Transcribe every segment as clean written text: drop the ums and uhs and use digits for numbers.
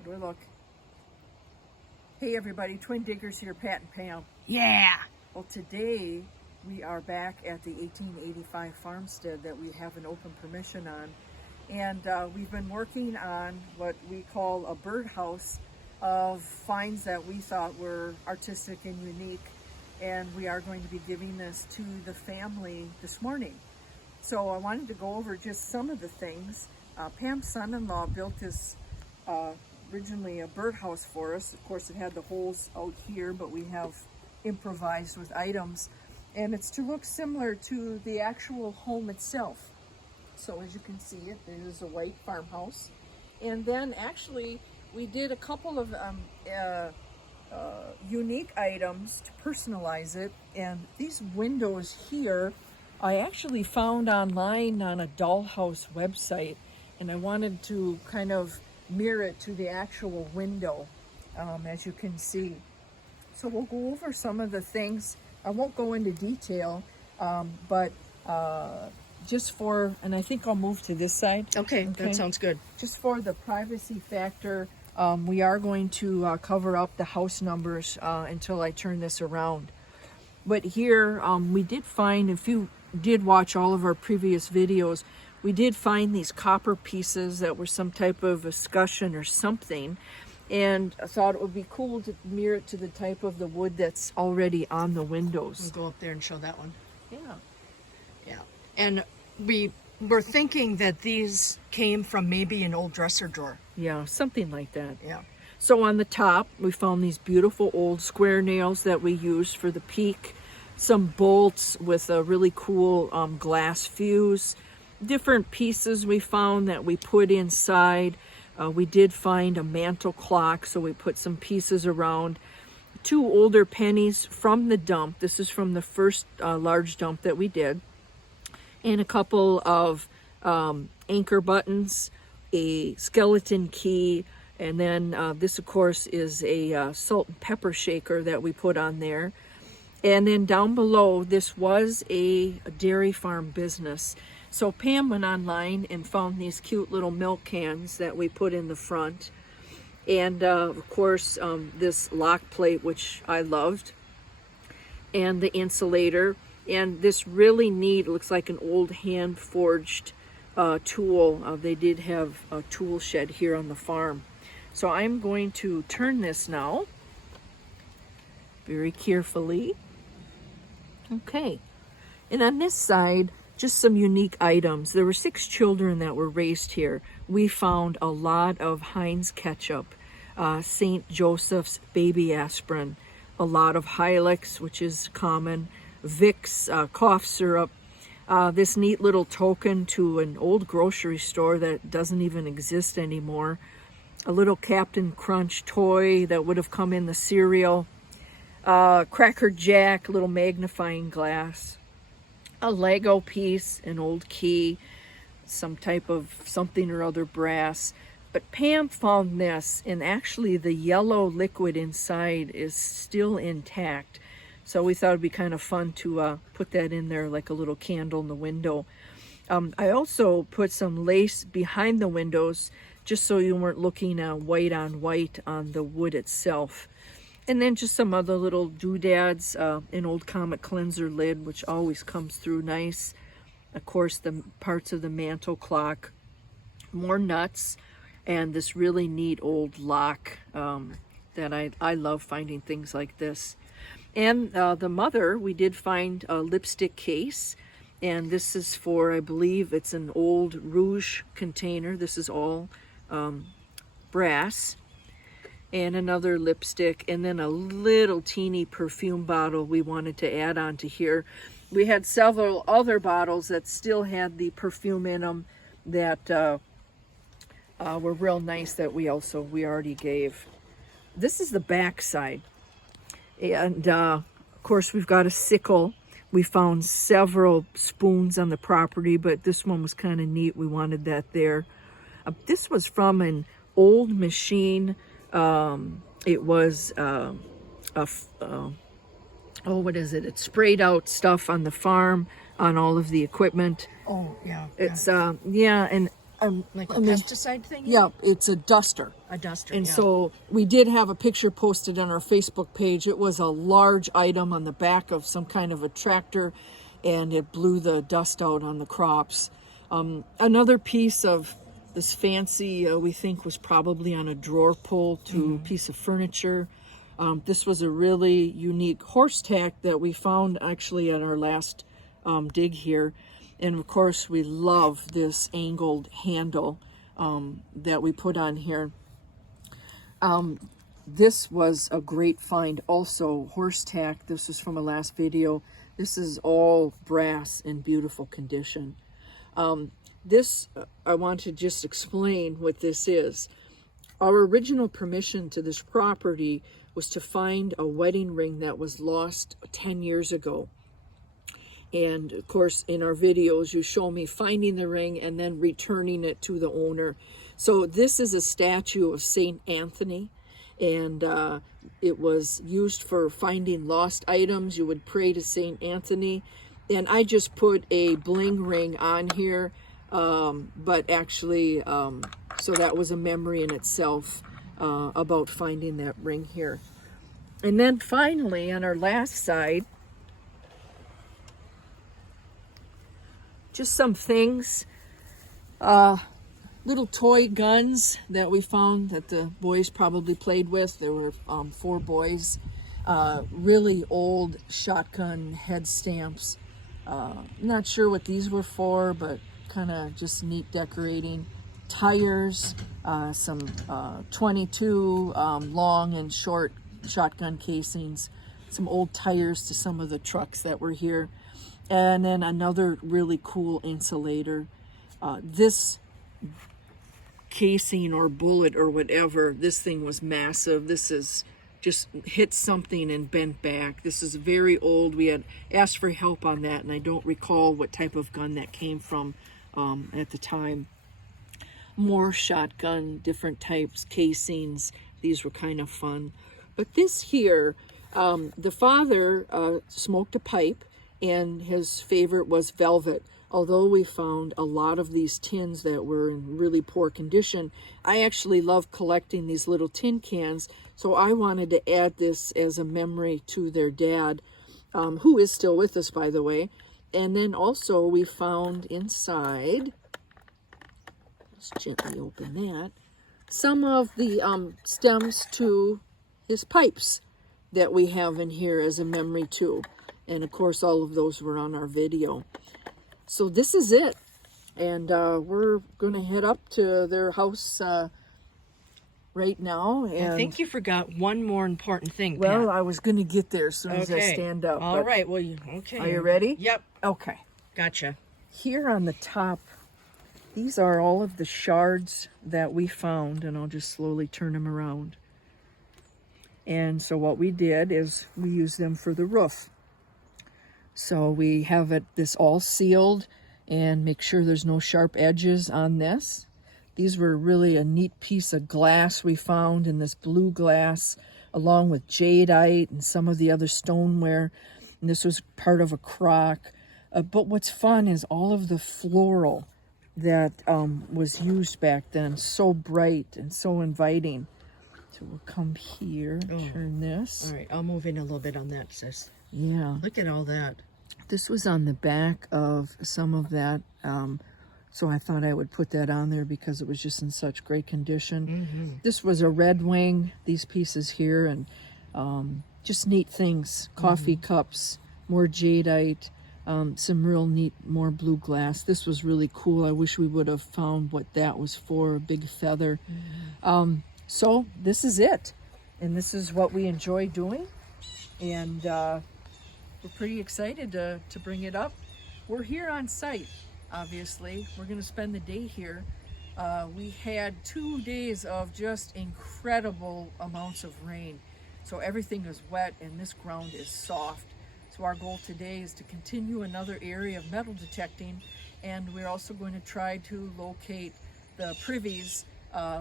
How do I look? Hey everybody, Twin Diggers here, Pat and Pam. Yeah. Well, today we are back at the 1885 farmstead that we have an open permission on. And we've been working on what we call a birdhouse of finds that we thought were artistic and unique. And we are going to be giving this to the family this morning. So I wanted to go over just some of the things. Pam's son-in-law built this originally a birdhouse for us. Of course, it had the holes out here, but we have improvised with items. And it's to look similar to the actual home itself. So as you can see, it is a white farmhouse. And then actually, we did a couple of unique items to personalize it. And these windows here, I actually found online on a dollhouse website. And I wanted to kind of mirror it to the actual window, as you can see. So we'll go over some of the things. I won't go into detail, but just for, and I think I'll move to this side. Okay, that sounds good. Just for the privacy factor, we are going to cover up the house numbers until I turn this around. But here, we did find, if you did watch all of our previous videos, we did find these copper pieces that were some type of escutcheon or something. And I thought it would be cool to mirror it to the type of the wood that's already on the windows. We'll go up there and show that one. Yeah. Yeah. And we were thinking that these came from maybe an old dresser drawer. Yeah, something like that. Yeah. So on the top, we found these beautiful old square nails that we used for the peak. Some bolts with a really cool glass fuse. Different pieces we found that we put inside. We did find a mantle clock, so we put some pieces around. 2 older pennies from the dump. This is from the first large dump that we did. And a couple of anchor buttons, a skeleton key, and then this, of course, is a salt and pepper shaker that we put on there. And then down below, this was a dairy farm business. So Pam went online and found these cute little milk cans that we put in the front. And of course, this lock plate, which I loved, and the insulator, and this really neat, looks like an old hand-forged tool. They did have a tool shed here on the farm. So I'm going to turn this now, very carefully. Okay, and on this side, just some unique items. There were 6 children that were raised here. We found a lot of Heinz ketchup, St. Joseph's baby aspirin, a lot of Hilux, which is common, Vicks cough syrup, this neat little token to an old grocery store that doesn't even exist anymore, a little Captain Crunch toy that would have come in the cereal, Cracker Jack, little magnifying glass, a Lego piece, an old key, some type of something or other brass. But Pam found this, and actually the yellow liquid inside is still intact. So we thought it'd be kind of fun to put that in there like a little candle in the window. I also put some lace behind the windows just so you weren't looking white on white on the wood itself. And then just some other little doodads, an old Comet cleanser lid, which always comes through nice. Of course, the parts of the mantle clock, more nuts, and this really neat old lock that I love finding things like this. And the mother, we did find a lipstick case, and this is for, I believe it's an old rouge container. This is all brass. And another lipstick, and then a little teeny perfume bottle we wanted to add on to here. We had several other bottles that still had the perfume in them that were real nice that we already gave. This is the back side. And of course we've got a sickle. We found several spoons on the property, but this one was kind of neat. We wanted that there. This was from an old machine. It was what is it? It sprayed out stuff on the farm, on all of the equipment. Oh, yeah. It's yeah, and Like a I mean, pesticide thing? yeah, it's a duster. A duster, And yeah. so we did have a picture posted on our Facebook page. It was a large item on the back of some kind of a tractor, and it blew the dust out on the crops. Another piece of this fancy, we think was probably on a drawer pull to piece of furniture. This was a really unique horse tack that we found actually at our last dig here. And of course, we love this angled handle that we put on here. This was a great find also, horse tack. This was from a last video. This is all brass in beautiful condition. I want to just explain what this is. Our original permission to this property was to find a wedding ring that was lost 10 years ago. And of course, in our videos, you show me finding the ring and then returning it to the owner. So this is a statue of Saint Anthony, and it was used for finding lost items. You would pray to Saint Anthony. And I just put a bling ring on here, but actually, so that was a memory in itself about finding that ring here. And then finally, on our last side, just some things, little toy guns that we found that the boys probably played with. There were 4 boys. Really old shotgun head stamps. Not sure what these were for, but kind of just neat decorating. Tires, some 22 long and short shotgun casings, some old tires to some of the trucks that were here, and then another really cool insulator. This casing or bullet or whatever, this thing was massive. This is just hit something and bent back. This is very old. We had asked for help on that, and I don't recall what type of gun that came from at the time. More shotgun, different types, casings. These were kind of fun. But this here, the father smoked a pipe, and his favorite was velvet. Although we found a lot of these tins that were in really poor condition, I actually love collecting these little tin cans, so I wanted to add this as a memory to their dad, who is still with us, by the way. And then also we found inside, let's gently open that, some of the stems to his pipes that we have in here as a memory too. And of course, all of those were on our video. So this is it. And we're going to head up to their house right now. And I think you forgot one more important thing, well, Pat. I was going to get there as soon as I stand up. All but right. Well, okay. Are you ready? Yep. Okay. Gotcha. Here on the top, these are all of the shards that we found, and I'll just slowly turn them around. And so what we did is we used them for the roof. So we have this all sealed, and make sure there's no sharp edges on this. These were really a neat piece of glass we found in this blue glass, along with jadeite and some of the other stoneware. And this was part of a crock. But what's fun is all of the floral that was used back then. So bright and so inviting. So we'll come here, turn this. All right. I'll move in a little bit on that, sis. Yeah. Look at all that. This was on the back of some of that, so I thought I would put that on there because it was just in such great condition. This was a red wing, these pieces here, and just neat things. Coffee cups, more jadeite, some real neat, more blue glass. This was really cool. I wish we would have found what that was for, a big feather. So this is it, and this is what we enjoy doing, and we're pretty excited to bring it up. We're here on site, obviously. We're going to spend the day here. We had 2 days of just incredible amounts of rain. So everything is wet and this ground is soft. So our goal today is to continue another area of metal detecting, and we're also going to try to locate the privies,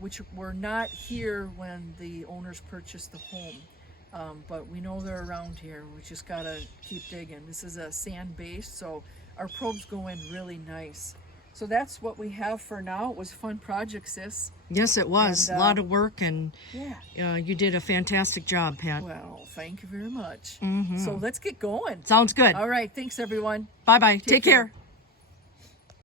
which were not here when the owners purchased the home. But we know they're around here. We just gotta keep digging. This is a sand base, so our probes go in really nice. So that's what we have for now. It was a fun project, sis. Yes, it was And, a lot of work, and Yeah. you did a fantastic job, Pat. Well, thank you very much. So let's get going. Sounds good. All right. Thanks, everyone. Bye bye. Take care. care.